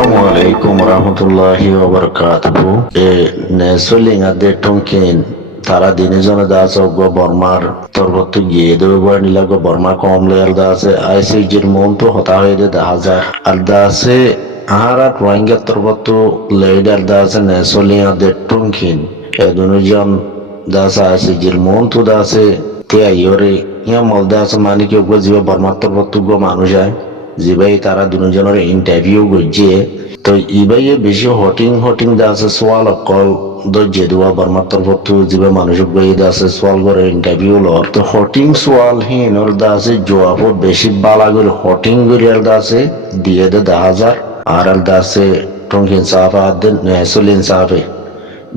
Assalamualaikum warahmatullahi wabarakatuh. Nesuling ade tonkin tara dini zona da asa go bormar torbottu giye do bo nila go bormar komle alda ase aise jir montu hota hoye da hazar alda ase aharat rohingya torbottu leader da ase nesuling ade tonkin edunujon da ase jir montu da ase te ayore ya molda ase mani ke go jibe bormar torbottu go মানুষ জিবাই তারা দুজনের interview করছে তো ইবাইয়ে বেশি হটিং দা আছে সোয়াল অকল দর্জে দুয়া বর্মার তরফতু জিবা মানুষ গই দা আছে সোয়াল করে ইন্টারভিউ লর তো হটিং সোয়াল হিন ওর দা আছে জবাব বেশি বালা করে হটিং করে আর দা আছে দিয়ে দে 10,000 আর দা আছে টঙ্কিন সাফা দেন নেসলিন সাফে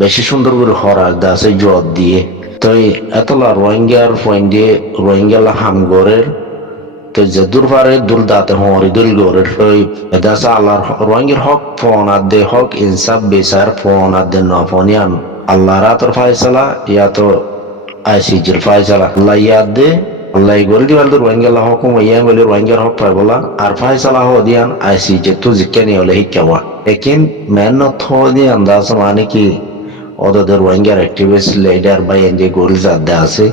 বেশি সুন্দর করে হরার দা আছে জবাব দিয়ে তো এতলা রোহিঙ্গার পয়েন্টে রোহিঙ্গালা হামগরের তো যদুর পারে দুল দাতে হরি দুল গোরের হই দাসা আল্লাহর রোহিঙ্গার হক ফোনাদ দে হক ইনসাফ বিচার ফোনাদ দে নফনিয়ান আল্লাহ রাতর ফায়সালা ইয়া তো আইসিজির ফায়সালা আল্লাহ ইয়াদ দে আল্লাহ গোল দিওয়াল দে রোহিঙ্গালা হক ইয়া বলে রোহিঙ্গার হক পায় বলা আর ফায়সালা হ দিয়ান আইসিজি তো জিকানি হলে হিকাওয়া লেকিন মেহনত হ দিয়ান দাস মানে কি ওদের রোহিঙ্গার অ্যাক্টিভিস্ট লিডার বাই এনজে গোল জাদা আছে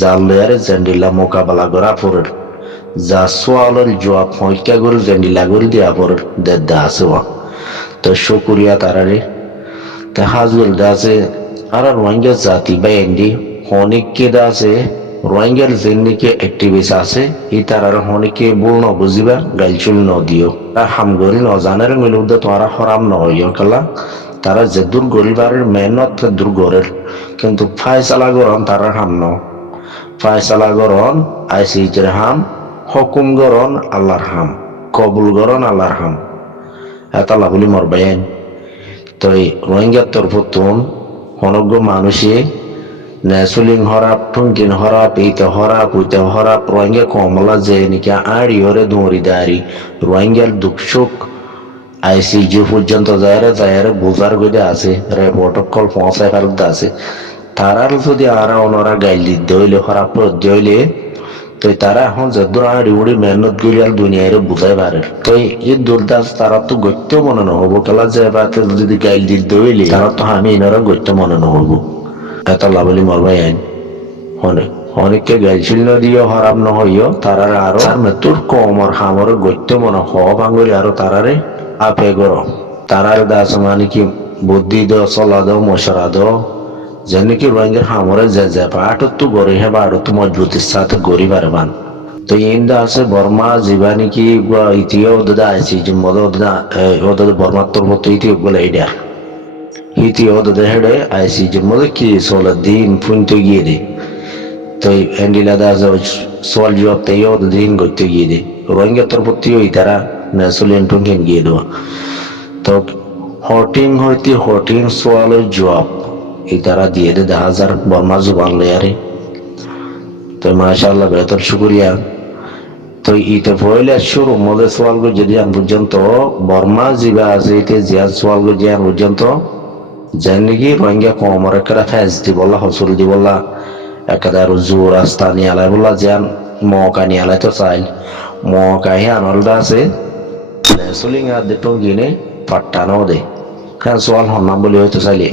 জালের জেন্ডিলা মোকাবেলা করা পড়ে যা সোয়ালের জবাব হইকা গরু জেন্ডিলা গরু দিয়া পর দেদা আছে তো শুকুরিয়া তারারে তে হাজুল দাসে আর রোহিঙ্গা জাতি বা এন্ডি হনিককে দাসে রোহিঙ্গার জেন্ডিকে অ্যাক্টিভিস্ট আছে ই তারার হনিকে বল ন বুঝিবা গাইচুল ন দিও হামগরি ন জানার মিলুদে তোরা হরাম ন হইও কালা তারা যে দূর গরিবারের মেহনত দূর গরের কিন্তু ফায়সালা গরন তারা হাম ন ফায়সালা গরন আইসিজের হাম হুকুম গরন আল্লাহর হাম কবুল গরন আল্লাহর হাম এতালা বলি মর বায়ান তো রোহিঙ্গার তরফতুন হনজ্ঞ মানুষে নেসুলিং হরাপ টুঙ্কিন হরাপ ইতে হরাপ উইতে হরাপ রোহিঙ্গা কমলা যে নিকা আড়ি হরে দৌড়ি দাঁড়ি রোহিঙ্গার দুঃখ সুখ আইসিজি পর্যন্ত যায়রে বোঝার গদে আছে রেপোর্ট কল পৌঁছায় ফেলতে আছে তারার যদি আরা ওনারা গাইল দিতে হইলে হরাপ হইলে তো তারা এখন যদ্দুর আড়ি উড়ি মেহনত গুলিয়াল দুনিয়ার বুঝাই পারে তো এই দুর্দাস তারা তো গত্য মনে নহব কেলা যে বাতে যদি গাইল দিতে হইলে তারা তো আমি এনারা গত্য মনে নহব এত লাভলি মরবাই আইন অনেককে গাইছিল দিও হরাম নহইও তারারে আরো মৃত্যুর কমর হামর গত্য মনে হব আঙ্গুলি আরো তারারে আপে গর তারারে দাস মানে কি বুদ্ধি দ চলা দ মশরা দ যেন কি রোহিঙ্গার হামরে যে পাট তো গড়ে হে বাড়ো তো মজবুতির সাথে গড়ি পারবান তো ইন্দা আছে বর্মা জীবানি কি ইতিও দাদা আইছি যে মদ ওদের বর্মার তরফ ইতিও বলে এইটা ইতিও দাদা হেডে আইছি যে মদ কি 16 দিন পুনতে গিয়ে দে তো এন্ডিলা দা সোয়াল জবাব তেও দিন করতে গিয়ে দে রোহিঙ্গার তরফ তিও ইতারা নেসুলিন টুঙ্গেন গিয়ে দেওয়া তো হটিং সোয়ালের জবাব তারা দিয়ে দে 10,000 বর্মা জুবান লেয়ারে তো মাশাআল্লাহ বেতর শুকরিয়া তো ইতে পয়লা শুরু মদে সোয়াল গো যদি আন পর্যন্ত বর্মা জিবা আছে ইতে জিয়া সোয়াল গো জিয়া পর্যন্ত জানি রোহিঙ্গা কমরে করা ফেজ দি বলা হসুল দি বলা একাদার জোর রাস্তানি আলাই বলা জান মকানি আলাই তো চাইল মকাহি আনলদা আছে নেসুলিং আর দেটো গিনে পাট্টানো দে কান সোয়াল হন্নাম বলি হয়তো চাইলে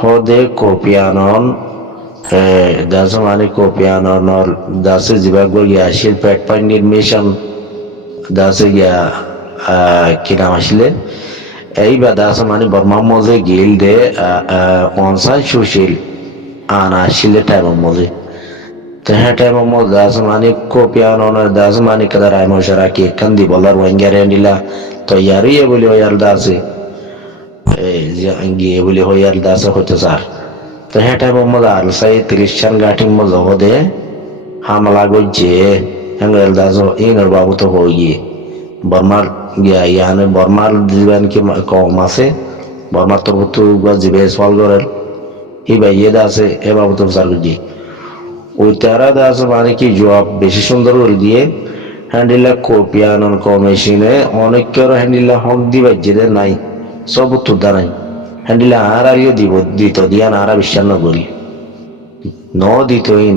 হদে কোপিয়ানন দাস মানে কোপিয়ানন দাসে জিবাগ গিয়া আসিল পেট পানির মিশন দাসে গিয়া কি নাম আসলে এইবার দাস মানে বর্মা মজে গিল দে অনসাই সুশীল আনা আসলে টাইম মজে তো হ্যাঁ টাইম মজ দাস মানে কোপিয়ানন দাস মানে কাদার আই মশারা কি কান্দি বলার ওয়াঙ্গারে নিলা তো ইয়ারি বলি ওয়ার দাসে গিয়ে বলে হইয়ার দাস হইতে স্যার তো হ্যাঁ টাইম আর সাই 30 গাঠিং মজা হদে হামলা গইছে হ্যাঙ্গেল দাস ইনর বাবু তো হই গিয়ে বর্মার গিয়া ইয়ানে বর্মার জীবন কি কম আছে বর্মার তো তো জিবে সওয়াল করেন ই ভাই এ দাসে এ বাবু তো স্যার গজি ওই তারা দাস মানে কি জবাব বেশি সুন্দর করে দিয়ে হ্যান্ডিলা কোপিয়ানন কমিশনে অনেক কেউ হ্যান্ডিলা হক দিবা যেতে নাই সব উত্তর দাঁড়াই হ্যান্ডিলে আর আরিও দিব দিত দিয়ান আর বিশ্বাস ন করি ন দিত ইন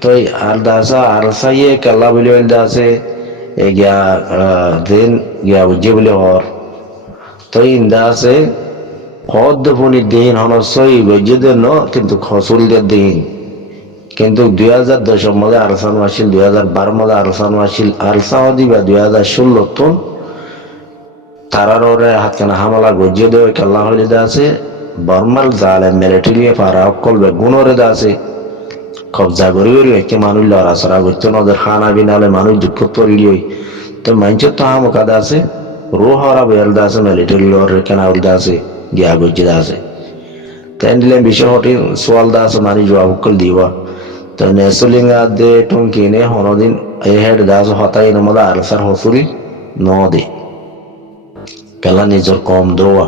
তো আর দাসা আর সাইয়ে কাল্লা বলি দাসে e gya den gya ujibli hor তো ইন্দা আছে হদ ফোনের দিন হনসই বৈদ্যুদের ন কিন্তু খসুলদের দিন কিন্তু 2010 মধ্যে আলোচনা আসছিল 2012 মধ্যে আলোচনা আসছিল আলোচনা দিবা 2016 তো তারার ওরে হাত কেনা হামলা গজিয়ে দেওয়া কেল্লা হলে আছে বর্মাল জালে মিলিটারি পারা অকল বেগুনরে আছে কবজা করি করি একে মানুষ লড়াচড়া করতো নদের খানা বিনালে মানুষ দুঃখ তৈরি তো মানুষের তো হামকাদা আছে রো হরা বেলদা আছে মিলিটারি লড়ে কেনা উল্দা আছে গিয়া গজিয়ে আছে তাই দিলে বিষয় হটি সোয়াল দা আছে মানুষ জবাব কল দিবা তো নেসলিঙ্গা দে টুঙ্কিনে হনদিন এই হেড দাস হতাই নমদা আলসার হসুরি ন দে কেলা নিজের কম দোয়া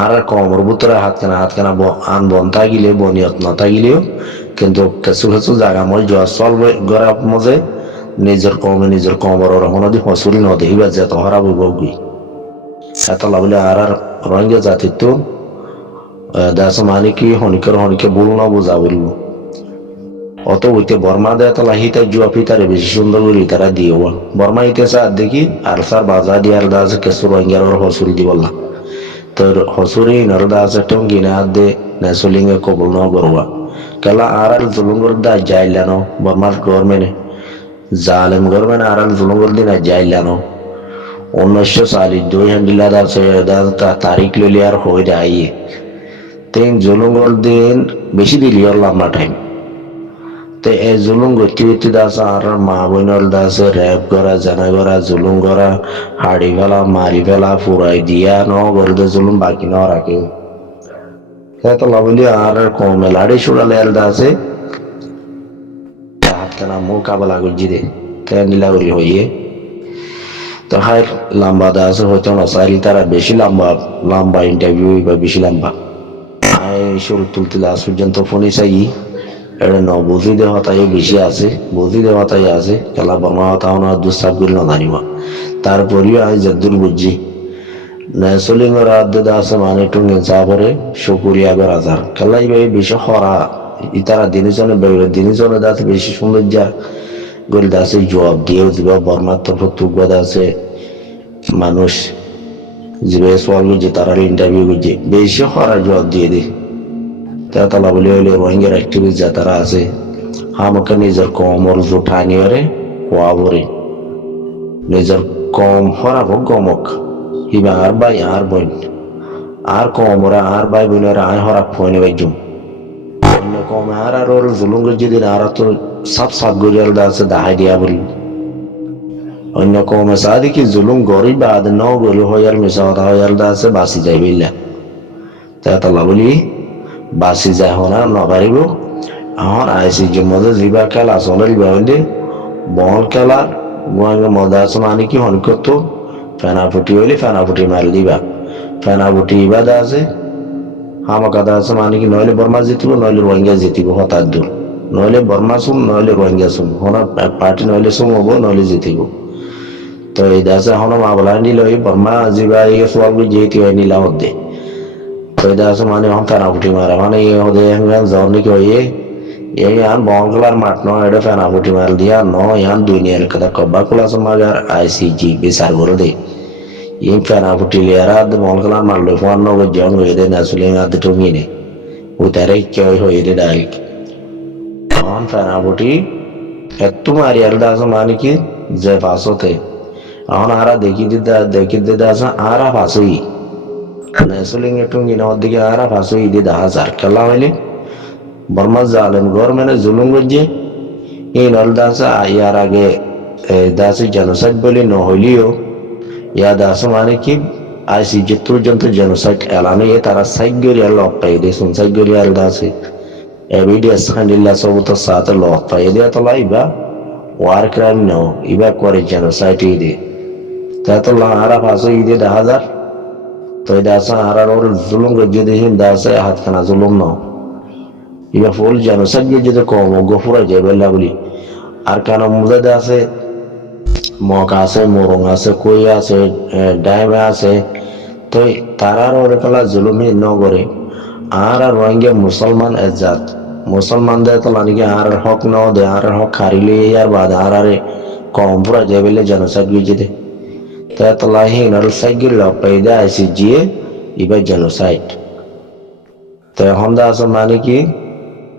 আর কমর ভিতরে হাত কেনা আন বন থাকিলে বনিয়ত ন থাকিলেও কিন্তু কিছু কিছু জায়গা মই জোয়া চলবে গড়া মজে নিজের কমর হনদি হসুরি ন দেহিবা যেত হরা বই এত লাগলে আর রঙে জাতির তো দাস মানে কি হনিকে বল না বোঝা বলব অত হইতে বর্মা দেয় তালা হিতা জুয়া পিতারে বেশি সুন্দর করি তারা দিয়ে বর্মা হিতেছে আর দেখি আর সার বাজা দিয়ে আর দাস কেসু রঙের ওর হসুরি দি বললাম তোর হসুরি নর দাস টঙ্গিনে আর দে নেসলিঙ্গে কবল ন করবা কেলা আর জুলুঙ্গর দা যাইলানো বর্মার গভর্নমেন্টে জালেম গভর্নমেন্ট আর জুলুঙ্গর দিন যাইলানো 1942 হ্যান্ডিলা আছে তারিখ লইলে আর হয়ে যায় তেন জুলুঙ্গর দিন বেশি দিলি আর লম্বা টাইম তে এই জুলুম গতি গতি দাস আর মা বোনের দাসে র্যাপ করা জানা করা জুলুম করা হাড়ি ফেলা মারি ফেলা ফুরাই দিয়া ন গরদে জুলুম বাকি ন রাখে তো লাভলি আর কমে লাড়ি সুড়ালে আর দাসে হাত কেনা মোকাবেলা করছি দে তেন নীলা করি হইয়ে তো হাই লম্বা দাসে হয়তো না চাইলে তারা বেশি লম্বা ইন্টারভিউ বা বেশি লম্বা শুরু তুলতে দাস পর্যন্ত ফোনে চাই এটা ন বুঝি দেওয়া তাই বেশি আছে বুঝি দেওয়া তাই আছে খেলা বর্মা তাও না দুস্তাব করি না জানিবা তারপরেও আমি যদ্দুর বুঝছি নেসলিঙ্গর আদ্যদা আছে মানে টুঙ্গে চা পরে শুকুরিয়া করা যার খেলাই ভাই বেশি হরা ইতারা দিনে দাসে বেশি সৌন্দর্য গরি দাসে জবাব দিয়েও দিবা বর্মার তরফ তুকবাদ আছে মানুষ যে সওয়াল করছে তারা ইন্টারভিউ করছে বেশি হরা জবাব দিয়ে দে তালা বলি হইলে রোহিঙ্গার অ্যাক্টিভিস্ট যা তারা আছে আমাকে নিজের কমর জোঠানি ওরে কোয়াবরে নিজের কম হরাবো গমক হিবা আর ভাই আর বোন আর কমরা আর ভাই বোনের আয় হরাক ফোনে বাইজুম অন্য কম আর ওর জুলুঙ্গের যেদিন আর তো সাপ গরিয়াল দা আছে দাহাই দিয়া বলি অন্য কমে সাদি কি জুলুম গরিব বাদ ন গরি হইয়ার মিশা কথা হইয়ার দা আছে বাসি যাই বললা তালা বলি বাসি যায় হনা নপারিব এখন আইসিজির মধ্যে যিবা খেলা চলে হইলে বল খেলার মজা আছে মানে কি হন করতো ফেনাফুটি হইলে ফেনাফুটি মারি দিবা ফেনাফুটি ইবাদ আছে হামাকাদা আছে মানে কি নইলে বর্মা জিতিব নইলে রোহিঙ্গা জিতিব হঠাৎ দূর নইলে বর্মা সুম নইলে রোহিঙ্গা সুম হনা পার্টি নইলে সুম হবো নইলে জিতিব তো এই দাসে হন মাবলা নিল বর্মা যিবা এই সোয়াল যেহেতু নিলা হদ্দে আছে মানে এখন ফেনাফুটি মারা মানে জর্নি কইয়ে এই আন বঙ্গলার মাঠ ন এটা ফেনাফুটি মার দিয়া ন ইয়ান দুনিয়ার কথা কব্বা কুলাস মাগার আইসিজি বিচার করে দে এই ফেনাফুটি লিয়ারা বঙ্গলার মারলো ফোন নগর জন হয়ে দে আসলে আদে টুমিনে উতারে কেউ হয়ে দে ডাইরেক্ট এখন ফেনাফুটি এত মারি আর দাস মানে কি যে পাশতে এখন আরা দেখি দিতে আছে আরা পাশই নেসলিঙ্গে টুঙ্গিনা দিকে আরা ফাঁসু ঈদে 10,000 খেলা হইলে বর্মা জালেম গভর্নমেন্টে জুলুম করছে এই নল দাসা ইয়ার আগে দাসে জেনোসাইড বলে ন হইলেও ইয়া দাস মানে কি আইসিজি পর্যন্ত জেনোসাইড এলানো তারা সাইড গরিয়া লক পাই দিয়ে শুন সাইড গরিয়া দাসে এভিডেন্স খান্ডিল্লা সব তো সাথে লক পাই দিয়ে তো লাইবা ওয়ার ক্রাইম ন ইবা করে জেনোসাইড ঈদে তা তো আরা ফাঁসু ঈদে 10,000 তো এই দাসা আর ওর জুলুম গজ্জে দিন দাসে হাত খানা জুলুম ন ইবা ফুল জেনোসাইড যদি কম গফুরা যায় বললা বলি আর কেন মুজে আছে মক আছে মোরং আছে কই আছে ডাইমে আছে তো তারার ওর কলা জুলুমি ন করে আর রোহিঙ্গা মুসলমান এজাত মুসলমান দেয় তো লানিকে আর হক ন দে আর হক খারিলে আর বাদ আর কম পুরা যায় বলে জেনোসাইড গিয়ে দে তা তোলা হিনার সাইকেল পাইদা আইসি জিয়ে ইবার জেনোসাইড তো এখন দা আছে মানে কি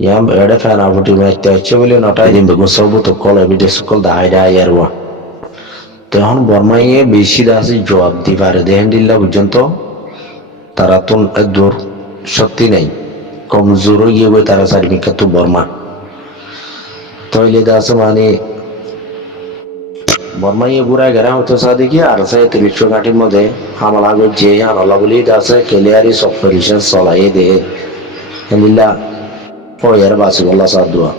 ইয়াম এডে ফ্যান আবুটি মাইতে হচ্ছে বলে নটাই দিন বেগুন সব তো কল এবিডে সকল দায় দায় আর তো এখন বর্মাইয়ে বেশি দাসি জবাব দি পারে দেখেন দিল্লা পর্যন্ত তারা তো দূর সত্যি নাই কমজোর গিয়ে বই তারা সার্টিফিকেট তো বর্মা তৈলে দাস মানে বর্মাইয়ে ঘুরা গেরা হতো সাদিকে আর সাই ৩০ ঘাটির মধ্যে হামলা যে আনলা বলি দাসে ক্লিয়ারি সব পরিশন চলাই দে দিল্লা পয়ার বাসি বলা সাদুয়া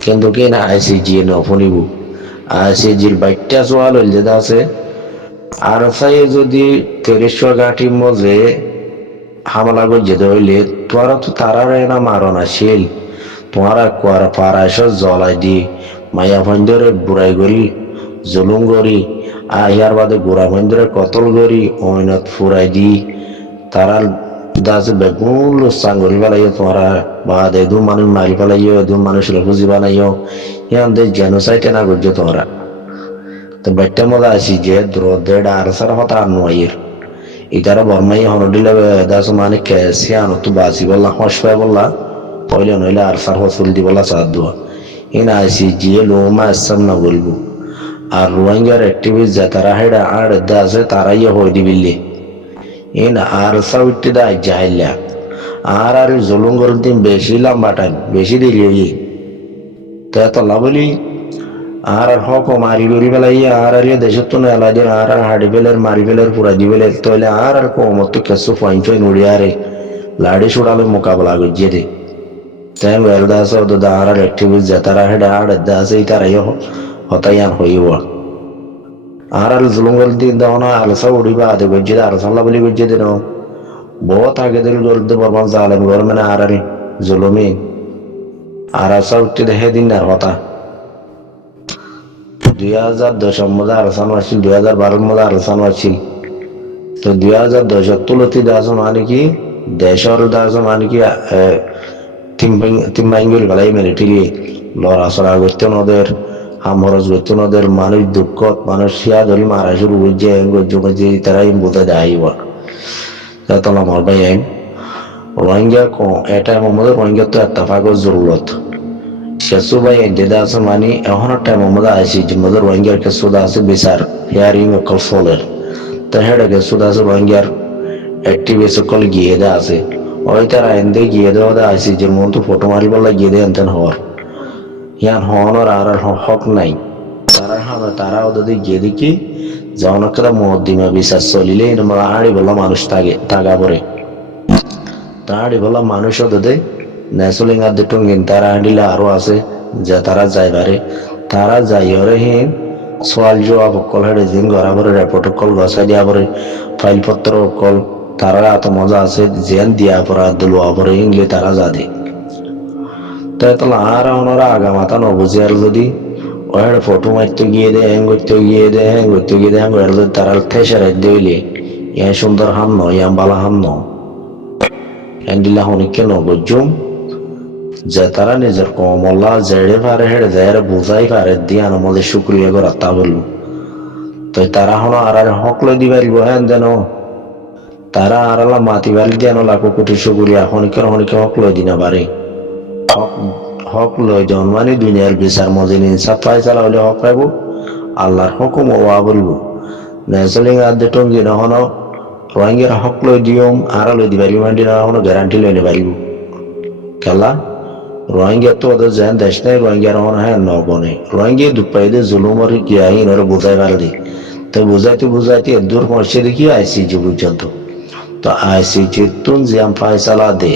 কিন্তু কি না আইসিজি নফনিবু আইসিজির বাইকটা সোয়াল হইলে দাসে আর সাই যদি ৩০ ঘাটির মধ্যে হামলা যেতে হইলে তোরা তো তারারে না মারো না শিল তোমারা কুয়ার পাড়াইশ জলাই দি মায়া ভঞ্জরে বুড়াই করি জুলুম করি ইয়ার বাদে বুড়া ভঞ্জরে কতল করি অইনত ফুরাই দি তারা দাস বেগুন লোসাং করি পেলাইও তোমরা বাদ এদু মানুষ মারি পেলাইও এদু মানুষ খুঁজি বানাইও ইয়ান দে জেনোসাইড না করছো তোমরা তো বেটে মজা আসি যে দ্রোদে আর সারা হতা আর নয়ের ইতারা বর্মাই হনডিলে দাস মানে কেসি আনো তো বাসি বললা হসপাই বললা পয়লে নইলে আর সার হসুল দি বললা সাদ দুয়া ইন আইসি জিয়ে লোমা আসাম না বলবো আর রোহিঙ্গার অ্যাক্টিভিস্ট যা তারা হেডা আর দাসে তারাই হই দিবিল্লি ইন আর সাউটি দা যাইলা আর জুলুম করুন দিন বেশি লম্বা টাইম বেশি দিলি তা তো লাভলি আর হক মারি বেরি বেলাই আর দেশত তো নেলা দিন আর হাড়ি বেলের মারি বেলের পুরা দি বেলের তইলে আর কমত কেসু পয়েন্ট নুড়িয়ারে লাড়ি ছুড়ালে মোকাবেলা গজিয়ে দে তাই ওয়েলদাস ও দা আর অ্যাক্টিভিস্ট যা তারা হেডা আর দাসে তারাই হতায়ান হইব আর জুলুম করুন দিন দাও না আলসা উড়িবা আদে গজিয়ে আর সাল্লা বলি গজিয়ে দে নাও বহুত আগে দিল গলতে বর্মান জালেম গরমেনে আর জুলুমি আর আসা উঠতে দেখে দিন আর হতা 2010 মধ্যে আলোচনা আসছিল 2012 মধ্যে আলোচনা আসছিল তো 2010 তুলতি দাস মানে কি দেশের দাস মানে কি তিন বাইঙ্গুল বেলাই মিলিটারি লড়া চড়া করতে নদের আমরজ করতে নদের মানুষ দুঃখ মানুষ শিয়া ধরি মারা শুরু করছে গজ্জে তারাই বোঝা দেয় তোলা আমার ভাই আইন রোহিঙ্গা এটা মধ্যে রোহিঙ্গা তো এত্তাফাকর জরুরত কেসু ভাই যেটা আছে মানে এখন টাইম মধ্যে আইসি যে মধ্যে রোহিঙ্গার কেসু আছে বিচার হিয়ারিং অকল ফলের তো হেডে কেসু আছে রোহিঙ্গার অ্যাক্টিভিস্ট অকল গিয়ে দে আছে ওই তার আইন দিয়ে গিয়ে দেওয়া আইসি যে মন তো ফটো মারি বললা গিয়ে দে এনতেন হওয়ার ইয়ান হওয়ানোর আর হক নাই তারা হবে তারা ওদের গিয়ে দেখি যখন একটা মহদ্দিমা বিচার চলিলে আড়ি বললা মানুষ তাগা পরে তাড়ি বললা মানুষ ওদের নেসলিং আর দুটো তারা আন্ডিলে আরো আছে যে তারা যাই পারে তারা যাই ওরে হিন সোয়াল জবাব কল হেডে দিন গড়া পরে রেপোর্ট কল গসাই দিয়া পরে ফাইল পত্র কল তারা এত মজা আছে জেন দিয়া পরা দিলোয়া পরে ইংলে তারা যা দে তাই তাহলে আর ওনারা আগা মাথা নবুঝে আর যদি ওহেড ফটো মারতে গিয়ে দে হ্যাং করতে গিয়ে দে হ্যাং করতে গিয়ে দে হ্যাং করে তারা থেসারে দিলে ইয়া সুন্দর হাম ন ইয়া বালা হাম ন হ্যান্ডিলা হনিকে নগজুম যে তারা নিজের কমলা জেড়ে পারে হেড়ে যায় বুঝাই পারে দিয়ে আমাদের শুক্রিয়া করা তা বলবো তো তারা হলো আর হক লই দি পারিব হ্যাঁ যেন তারা আর মাতি বাড়ি দিয়ে লাখো কোটি শুক্রিয়া হনিকে হক লই দিনা পারে হক লই জন মানে দুনিয়ার বিচার মজিন ইনসাফ ফায়সালা হলে হক পাইব আল্লাহর হুকুম ওয়া বলবো নেসলিং আর দে টঙ্গি নহন রোহিঙ্গার হক লই দিওম আর লই দি পারিব মানে নহন গ্যারান্টি লই নে পারিব খেলা রোহিঙ্গা তো ওদের যেন দেশ নেই রোহিঙ্গার হন হ্যাঁ নগনে রোহিঙ্গা দুপাইদে জুলুমর গিয়া ইনরে বুঝাই পারে দি তো বুঝাইতে দূর পৌঁছে দেখি আইসিজি পর্যন্ত তো আইসিজি তুন জিয়াম ফায়সালা দে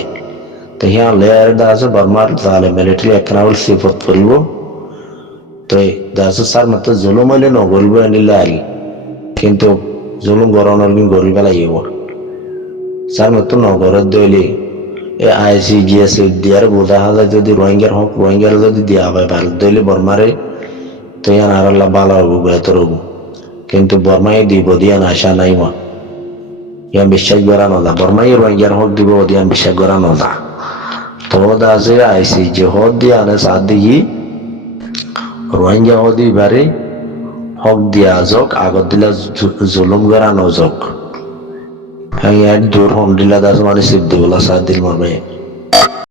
তো হিয়া লেয়ার দাস বর্মার জালে মিলিটারি একনাবল সিফত করিব তো দাস সার মত জুলুম হইলে নগরিব আনিলে আরি কিন্তু জুলুম গরনের দিন গরি পেলাইব সার মত নগরের দইলে ICGS দিয়ার বোঝা হাজার যদি রোহিঙ্গার হক রোহিঙ্গার যদি দিয়া হয় ভারত দইলে বর্মারে তো ইয়ান আর ভালো হবো বেহতর হবো কিন্তু বর্মাই দিব দিয়ান আশা নাই মা ইয়ান বিশ্বাস করা নদা বর্মাই রোহিঙ্গার হক দিব দিয়ান বিশ্বাস করা নদা তো আছে ICG হক দিয়া আনে সাত দিঘি রোহিঙ্গা হক দিবারে হক দিয়া যাওক আগত দিলা জুলুম গড়ানো যাওক হ্যাঁ দূর হন দিলা দাস মানে শিব দিবলা সাদিল মামে